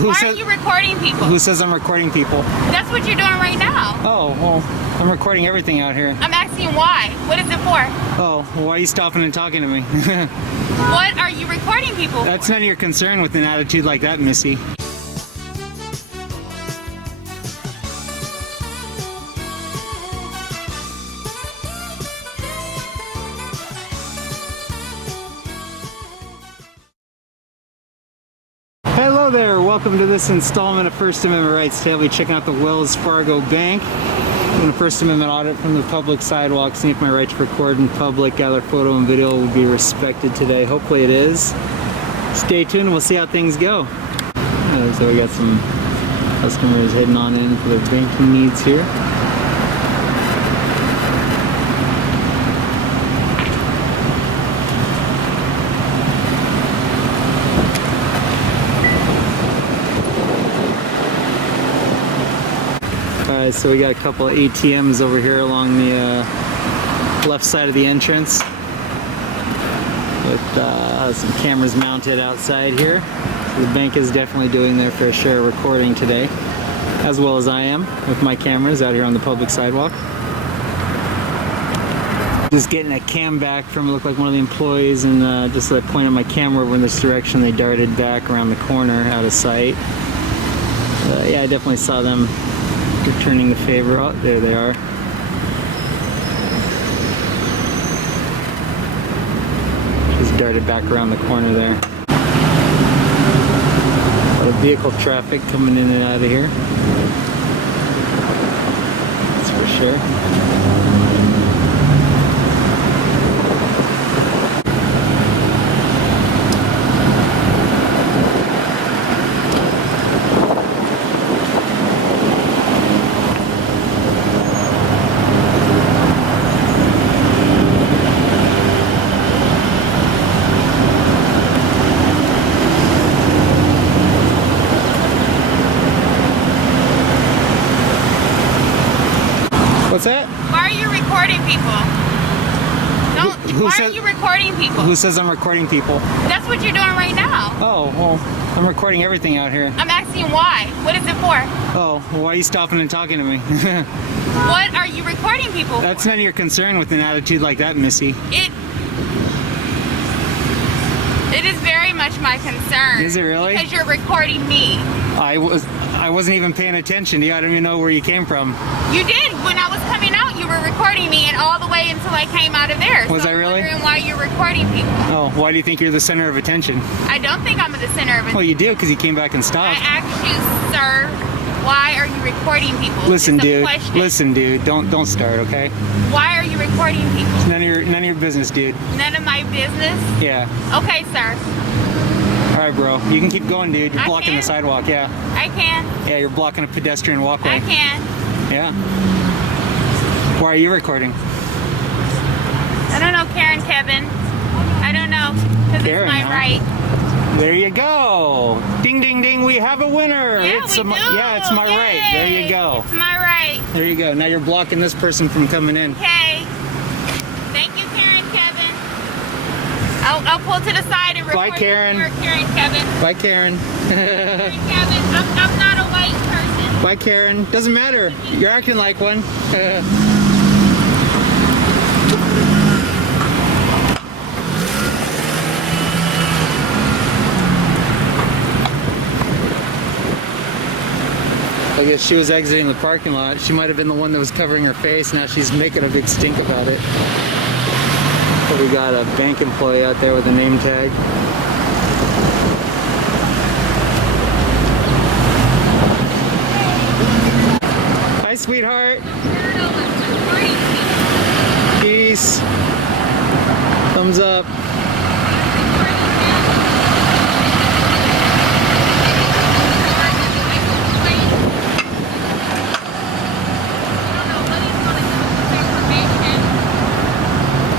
Why are you recording people? Who says I'm recording people? That's what you're doing right now. Oh, well, I'm recording everything out here. I'm asking why. What is it for? Oh, well, why are you stopping and talking to me? What are you recording people That's for? none of your concern with an attitude like that, Missy. Hello there, welcome to this installment of First Amendment Rights. Today I'll be checking out the Wells Fargo Bank. Doing a First Amendment audit from the public sidewalk, seeing if my right to record in public, gather photo and video will be respected today. Hopefully it is. Stay tuned and we'll see how things go. So we got some customers heading on in for their banking needs here. Alright, so we got a couple of ATMs over here along the left side of the entrance with some cameras mounted outside here. So the bank is definitely doing their fair share of recording today, as well as I am with my cameras out here on the public sidewalk. Just getting a cam back from, it looked like one of the employees, and just as I pointed my camera over in this direction, they darted back around the corner out of sight. Yeah, I definitely saw them returning the favor. Oh, there they are. Just darted back around the corner there. A lot of vehicle traffic coming in and out of here. That's for sure. What's that? Why are you recording people? Who Why said- are you recording people? Who says I'm recording people? That's what you're doing right now. Oh, well, I'm recording everything out here. I'm asking why. What is it for? Oh, well, why are you stopping and talking to me? What are you recording people for? That's none of your concern with an attitude like that, Missy. It is very much my concern. Is it really? Because you're recording me. I wasn't even paying attention to you. I don't even know where you came from. You did. When I was coming out, you were recording me, and all the way until I came out of there. Was so I I'm really? wondering why you're recording people. Oh, why do you think you're the center of attention? I don't think I'm at the center of it. Well, you do, because you came back and I stopped. asked you, sir, why are you recording people? Listen, It's a dude. question. Listen, dude. Don't start, okay? Why are you recording people? None of your business, dude. None of my business? Yeah. Okay, sir. All right, bro. You can keep going, dude. You're I blocking can. the sidewalk. Yeah. I can. Yeah, you're blocking a pedestrian walkway. I can. Yeah. Why are you recording? I don't know, Karen, Kevin. I don't know, because it's Karen, my huh? right. There you go. Ding, ding, ding. We have a winner. Yeah, it's we do. Yeah, it's my right. There you Yay. go. It's my right. There you go. Now you're blocking this person from coming in. Okay. Thank you, Karen, Kevin. I'll pull to the side and record Bye, Karen. your work, Karen, Kevin. Bye, Karen. Karen, Kevin, I'm not a white person. Bye, Karen. Doesn't matter. You're acting like one. I guess she was exiting the parking lot. She might have been the one that was covering her face. Now she's making a big stink about it. But we got a bank employee out there with a name tag. Hi, sweetheart. Peace. Thumbs up.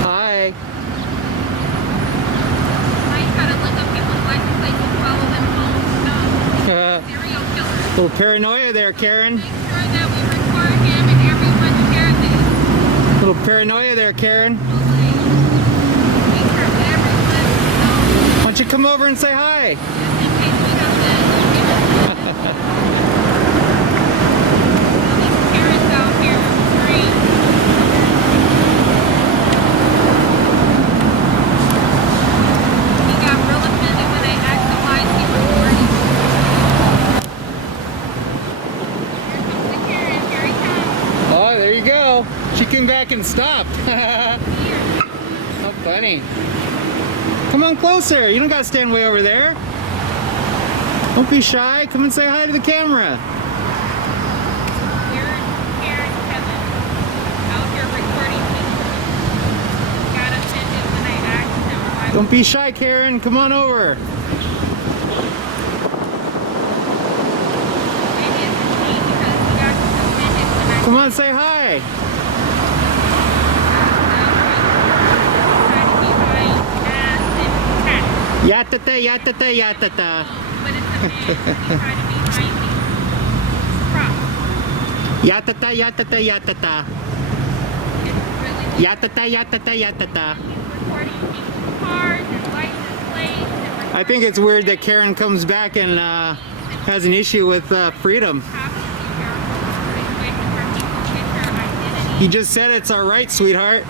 Hi. Little paranoia there, Karen. Little paranoia there, Karen. Why don't you come over and say hi? freaking stopped. How funny. Come on closer. You don't gotta stand way over there. Don't be shy. Come and say hi to the camera. You're Karen Kevin out here recording people. Got offended when I asked them why. Don't be shy, Karen. Come on over. Maybe it's a me because you got offended when I Come on, say hi. tried to be my ass and cat. Yatata, yatata, yatata. But it's a man. You try to be behind me. Prop. Yatata, yatata, yatata. It's really Yatata, yatata, yatata. recording people's cars and license plates and I think it's weird that Karen comes back and has an issue with freedom. have to be careful situation where people get their identity. You just said it's our right, sweetheart.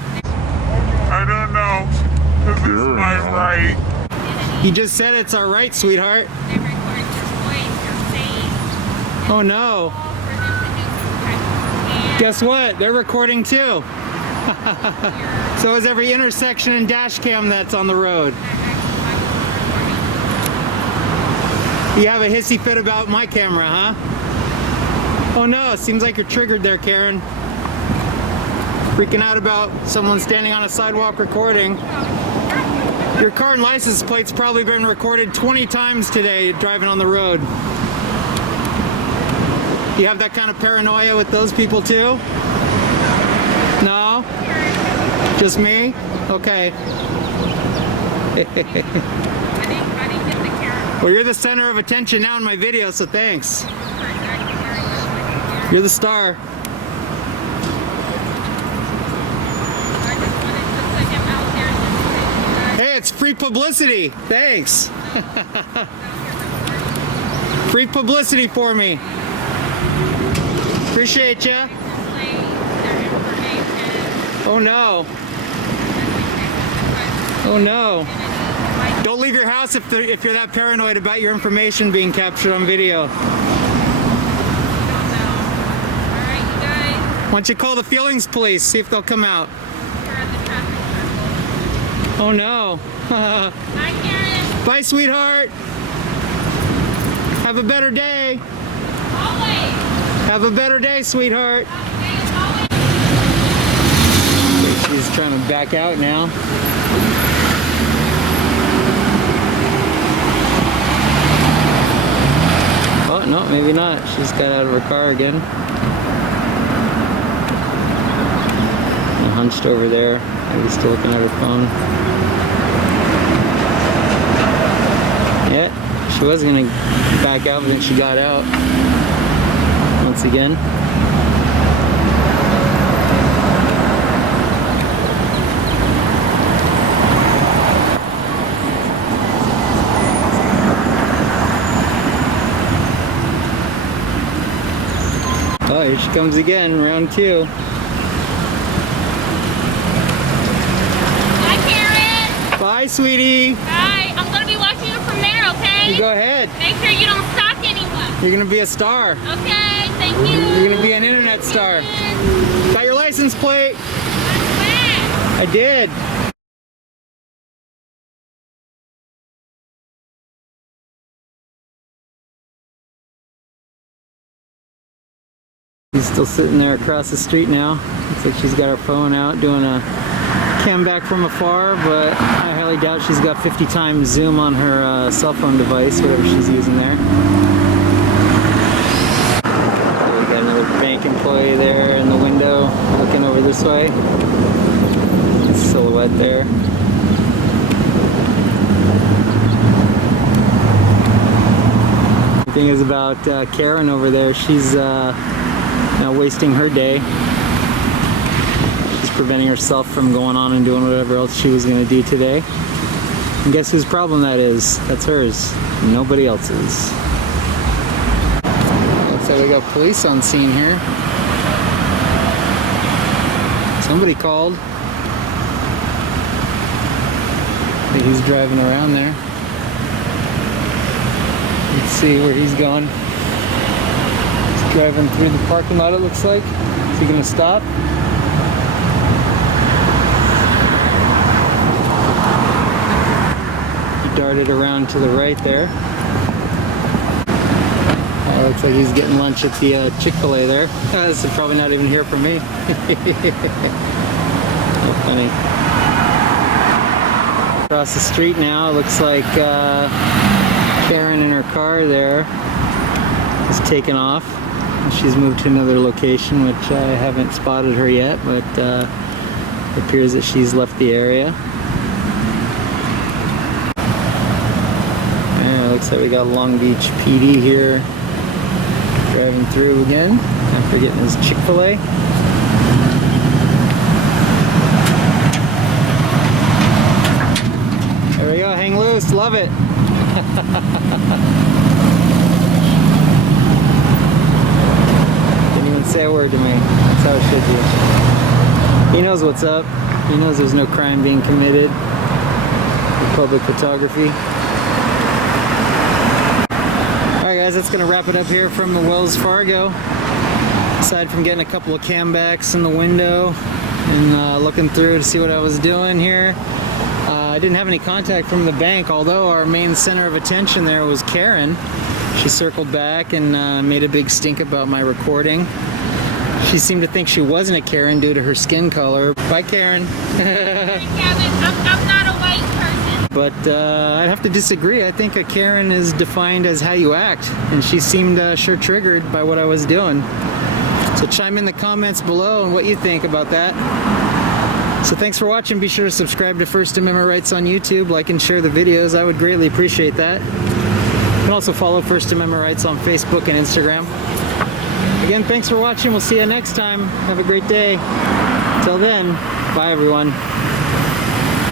I don't know. This is my right. You just said it's our right, sweetheart. They record your voice, your face, Oh no. all for them to do some type of scan. Guess what? They're recording too. So is every intersection and dash cam that's on the road. You have a hissy fit about my camera, huh? Oh no, seems like you're triggered there, Karen. Freaking out about someone standing on a sidewalk recording. Your car and license plate's probably been recorded 20 times today driving on the road. You have that kind of paranoia with those people too? No? Just me? Okay. I didn't get the camera Well, you're the center of attention now in my video, so thanks. first. I You're the star. just wanted to put him out there just so that you guys Hey, it's free publicity. Thanks. Free publicity for me. Appreciate ya. can play their information. Oh no. Oh no. Don't leave your house if you're that paranoid about your information being captured on video. Alright, you guys, Why don't you call the feelings police, see if they'll come out. we're at the traffic circle. Oh no. Hi, Karen. Bye, sweetheart. Have a better day. Always. Have a better day, sweetheart. Always. She's trying to back out now. Oh, no, maybe not. She's got out of her car again. And hunched over there. Maybe still looking at her phone. Yeah, she was gonna back out, but then she got out. Once again. Oh, here she comes again, round two. Hi, Karen. Bye, sweetie. Hi. I'm going to be watching you from there, okay? You go ahead. Make sure you don't stalk anyone. You're gonna be a star. Okay, thank you. You're gonna be an internet star. Got your license plate? I did. She's still sitting there across the street now. Looks like she's got her phone out doing a cam back from afar, but I highly doubt she's got 50 times zoom on her cell phone device, whatever she's using there. So we got another bank employee there in the window looking over this way. Silhouette there. The thing is about Karen over there, she's now wasting her day. She's preventing herself from going on and doing whatever else she was going to do today. And guess whose problem that is? That's hers. Nobody else's. Looks like we got police on scene here. Somebody called. I think he's driving around there. Let's see where he's going. He's driving through the parking lot, it looks like. Is he gonna stop? darted around to the right there. Looks like he's getting lunch at the Chick-fil-A there. This is probably not even here for me. So funny. Across the street now, it looks like Karen in her car there is taken off. She's moved to another location, which I haven't spotted her yet, but it appears that she's left the area. And it looks like we got Long Beach PD here driving through again after getting his Chick-fil-A. There we go, hang loose, love it. Didn't even say a word to me. That's how it should be. He knows what's up. He knows there's no crime being committed with public photography. Alright guys, that's going to wrap it up here from the Wells Fargo. Aside from getting a couple of cambacks in the window and looking through to see what I was doing here, I didn't have any contact from the bank, although our main center of attention there was Karen. She circled back and made a big stink about my recording. She seemed to think she wasn't a Karen due to her skin color. Bye, Karen. Kevin, I'm not a white person. But I'd have to disagree. I think a Karen is defined as how you act, and she seemed sure triggered by what I was doing. So chime in the comments below on what you think about that. So thanks for watching. Be sure to subscribe to First Amendment Rights on YouTube, like and share the videos. I would greatly appreciate that. You can also follow First Amendment Rights on Facebook and Instagram. Again, thanks for watching. We'll see you next time. Have a great day. Till then, bye everyone.